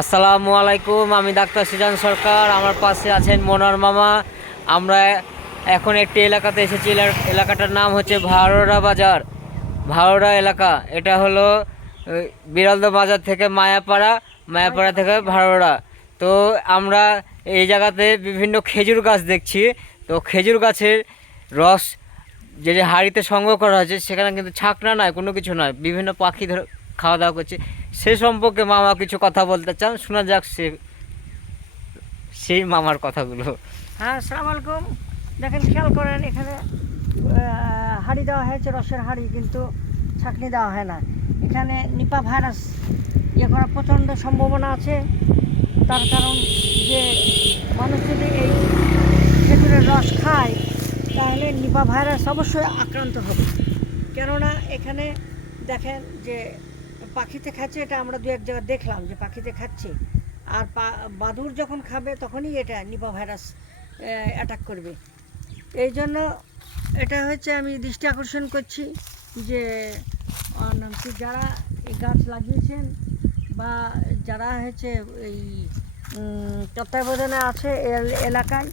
আসসালামু আলাইকুম, আমি ডাক্তার সুজান সরকার। আমার পাশে আছেন মনোয়ার মামা। আমরা এখন একটি এলাকাতে এসেছি। এলাকাটার নাম হচ্ছে ভারোড়া বাজার, ভারোড়া এলাকা। এটা হলো বিরলদা বাজার থেকে মায়াপাড়া, মায়াপাড়া থেকে ভারোড়া। তো আমরা এই জায়গাতে বিভিন্ন খেজুর গাছ দেখছি। তো খেজুর গাছের রস যে যে হাঁড়িতে সংগ্রহ করা হয়েছে, সেখানে কিন্তু ছাকনা নয়, কোনো কিছু নয়, বিভিন্ন পাখি ধরে খাওয়া দাওয়া করছে। সে সম্পর্কে মামা কিছু কথা বলতে চান, শোনা যাক সেই মামার কথাগুলো। হ্যাঁ, আসসালামু আলাইকুম। দেখেন, খেয়াল করেন, এখানে হাঁড়ি দেওয়া হয়েছে, রসের হাঁড়ি, কিন্তু ছাঁকনি দেওয়া হয় না। এখানে নিপা ভাইরাস করার প্রচণ্ড সম্ভাবনা আছে। তার কারণ যে মানুষ যদি এই খেজুরের রস খায়, তাহলে নিপা ভাইরাস অবশ্যই আক্রান্ত হবে। কেননা এখানে দেখেন যে পাখিতে খাচ্ছে, এটা আমরা দু এক জায়গায় দেখলাম যে পাখিতে খাচ্ছে। আর বাদুড় যখন খাবে তখনই এটা নিপা ভাইরাস অ্যাটাক করবে। এই জন্য এটা হচ্ছে, আমি দৃষ্টি আকর্ষণ করছি যে যারা এই গাছ লাগিয়েছেন বা যারা হচ্ছে এই তত্ত্বাবধানে আছে এলাকায়,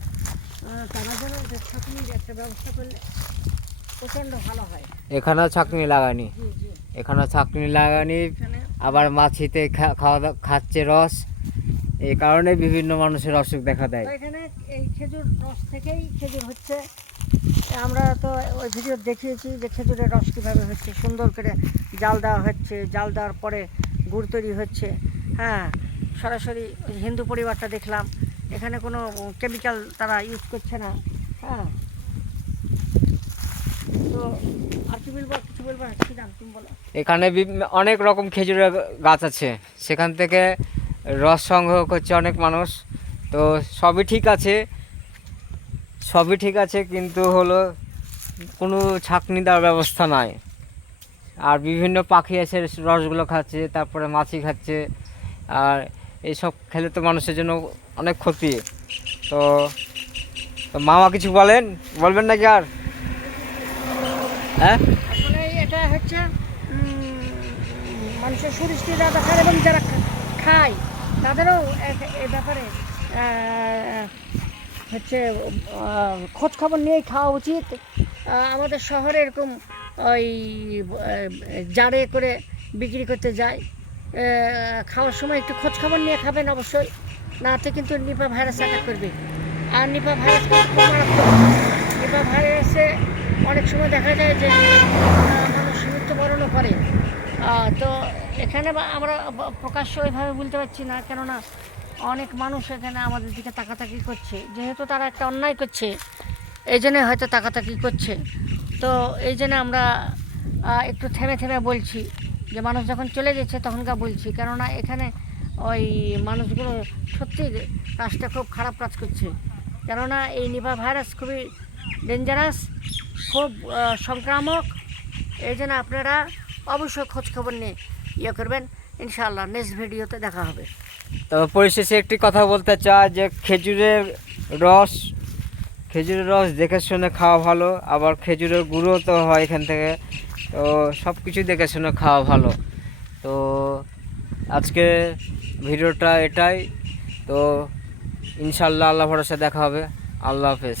তারা যেন ছাঁকনির একটা ব্যবস্থা করলে প্রচণ্ড ভালো হয়। এখানেও ছাঁকনি লাগানি, জি জি, এখানেও ছাঁকনি লাগানি, এখানে আবার মাছিতে খাচ্ছে রস। এই কারণে বিভিন্ন মানুষের অসুখ দেখা দেয়। এখানে এই খেজুর রস থেকেই খেজুর হচ্ছে। আমরা তো ওই ভিডিও দেখিয়েছি যে খেজুরের রস কীভাবে হচ্ছে, সুন্দর করে জাল দেওয়া হচ্ছে, জাল দেওয়ার পরে গুড় তৈরি হচ্ছে। হ্যাঁ, সরাসরি হিন্দু পরিবারটা দেখলাম, এখানে কোনো কেমিক্যাল তারা ইউজ করছে না। হ্যাঁ, তো আর কি বলবো, কিছু বলবো না, কি নাম তুমি বলো। এখানে অনেক রকম খেজুরের গাছ আছে, সেখান থেকে রস সংগ্রহ করছে অনেক মানুষ। তো সবই ঠিক আছে, সবই ঠিক আছে, কিন্তু হলো কোনো ছাঁকনি দেওয়ার ব্যবস্থা নাই। আর বিভিন্ন পাখি এসে রসগুলো খাচ্ছে, তারপরে মাছি খাচ্ছে। আর এইসব খেলে তো মানুষের জন্য অনেক ক্ষতি। তো তো মামা কিছু বলবেন নাকি আর? হ্যাঁ, আসলে এটা হচ্ছে মানুষের সুদৃষ্টিটা দেখার, এবং যারা খায় তাদেরও এ ব্যাপারে হচ্ছে খোঁজ খবর নিয়েই খাওয়া উচিত। আমাদের শহরে এরকম ওই জারে করে বিক্রি করতে যায়, খাওয়ার সময় একটু খোঁজ খবর নিয়ে খাবেন অবশ্যই, নাতে কিন্তু নিপা ভাইরাস অ্যাটাক করবে। আর নিপা ভাইরাস খুব মারাত্মক। নিপা ভাইরাসে অনেক সময় দেখা যায় যে মানুষ মৃত্যুবরণও করে। তো এখানে আমরা প্রকাশ্য ওইভাবে বলতে পারছি না, কেননা অনেক মানুষ এখানে আমাদের দিকে তাকাতাকি করছে, যেহেতু তারা একটা অন্যায় করছে, এই জন্যে হয়তো তাকাতাকি করছে। তো এই জন্য আমরা একটু থেমে থেমে বলছি, যে মানুষ যখন চলে যাচ্ছে তখনকার বলছি, কেননা এখানে ওই মানুষগুলো সত্যি কাজটা খুব খারাপ কাজ করছে। কেননা এই নিপা ভাইরাস খুবই ডেঞ্জারাস, খুব সংক্রামক। এই জন্য আপনারা অবশ্যই খোঁজখবর নিয়ে করবেন। ইনশাআল্লাহ নেক্সট ভিডিওতে দেখা হবে। তো পরিশেষে একটি কথা বলতে চাই যে রস খেজুরের রস দেখে শুনে খাওয়া ভালো, আবার খেজুরের গুঁড়ো তো হয় এখান থেকে। তো সব কিছু দেখে শুনে খাওয়া ভালো। তো আজকে ভিডিওটা এটাই। তো ইনশাআল্লাহ আল্লাহ ভরসা দেখা হবে। আল্লাহ হাফেজ।